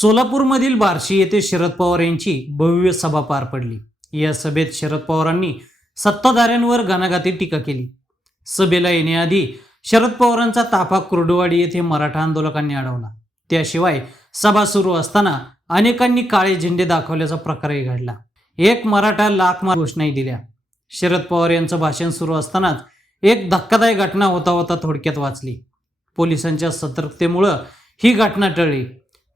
सोलापूरमधील बार्शी येथे शरद पवार यांची भव्य सभा पार पडली. या सभेत शरद पवारांनी सत्ताधाऱ्यांवर घणाघाती टीका केली. सभेला येण्याआधी शरद पवारांचा ताफा कुर्डुवाडी येथे मराठा आंदोलकांनी अडवला. त्याशिवाय सभा सुरू असताना अनेकांनी काळे झेंडे दाखवल्याचा प्रकारही घडला. एक मराठा लाख मार घोषणाही दिल्या. शरद पवार यांचं भाषण सुरू असतानाच एक धक्कादायक घटना होता होता थोडक्यात वाचली. पोलिसांच्या सतर्कतेमुळं ही घटना टळली.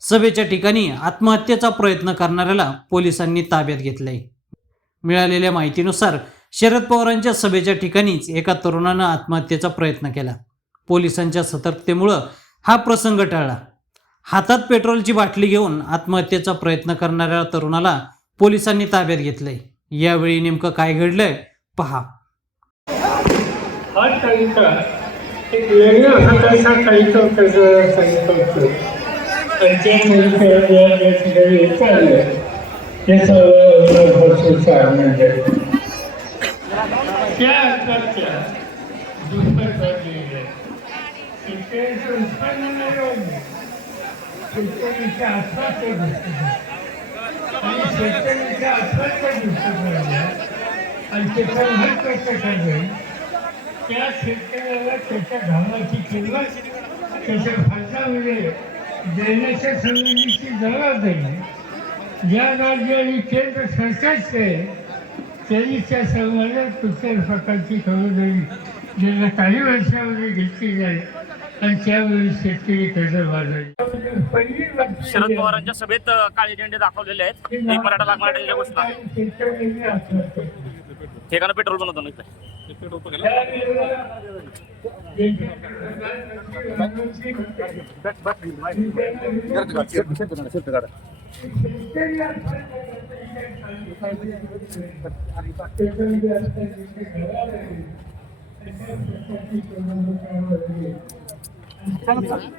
सभेच्या ठिकाणी आत्महत्येचा प्रयत्न करणाऱ्याला पोलिसांनी ताब्यात घेतलंय. मिळालेल्या माहितीनुसार शरद पवारांच्या सभेच्या ठिकाणीच एका तरुणानं आत्महत्येचा प्रयत्न केला. पोलिसांच्या सतर्कतेमुळं हा प्रसंग टळला. हातात पेट्रोलची बाटली घेऊन आत्महत्येचा प्रयत्न करणाऱ्या तरुणाला पोलिसांनी ताब्यात घेतलंय. यावेळी नेमकं काय घडलंय पहा. हा तरीका एक वेगळ्या प्रकारचा तरीका त्याचं सांगितलं होतं हे सर्व म्हणजे त्या अर्थाच्या शेतकऱ्याचं उत्पन्न नाही शेतकऱ्याच्या आत्महत्या दिसत आणि शेतकऱ्याच्या आणि त्या शेतकऱ्याला त्याच्या घामाची किंमत त्याच्या खर्चामध्ये देण्याच्या संबंधीची जबाबदारी या राज्य आणि केंद्र सरकारचे त्यांनी त्या संबंधात कुठल्याही प्रकारची खबरदारी गेल्या काही वर्षामध्ये घेतली जाईल आणि त्यावेळी शेतकरी शरद पवारांच्या सभेत काळे झेंडे दाखवलेले आहेत. एक मराठा लाख मराठ्यांच्या घोषणा. ठिकाणं पेट्रोल बनवतो ना इथे. Gracias.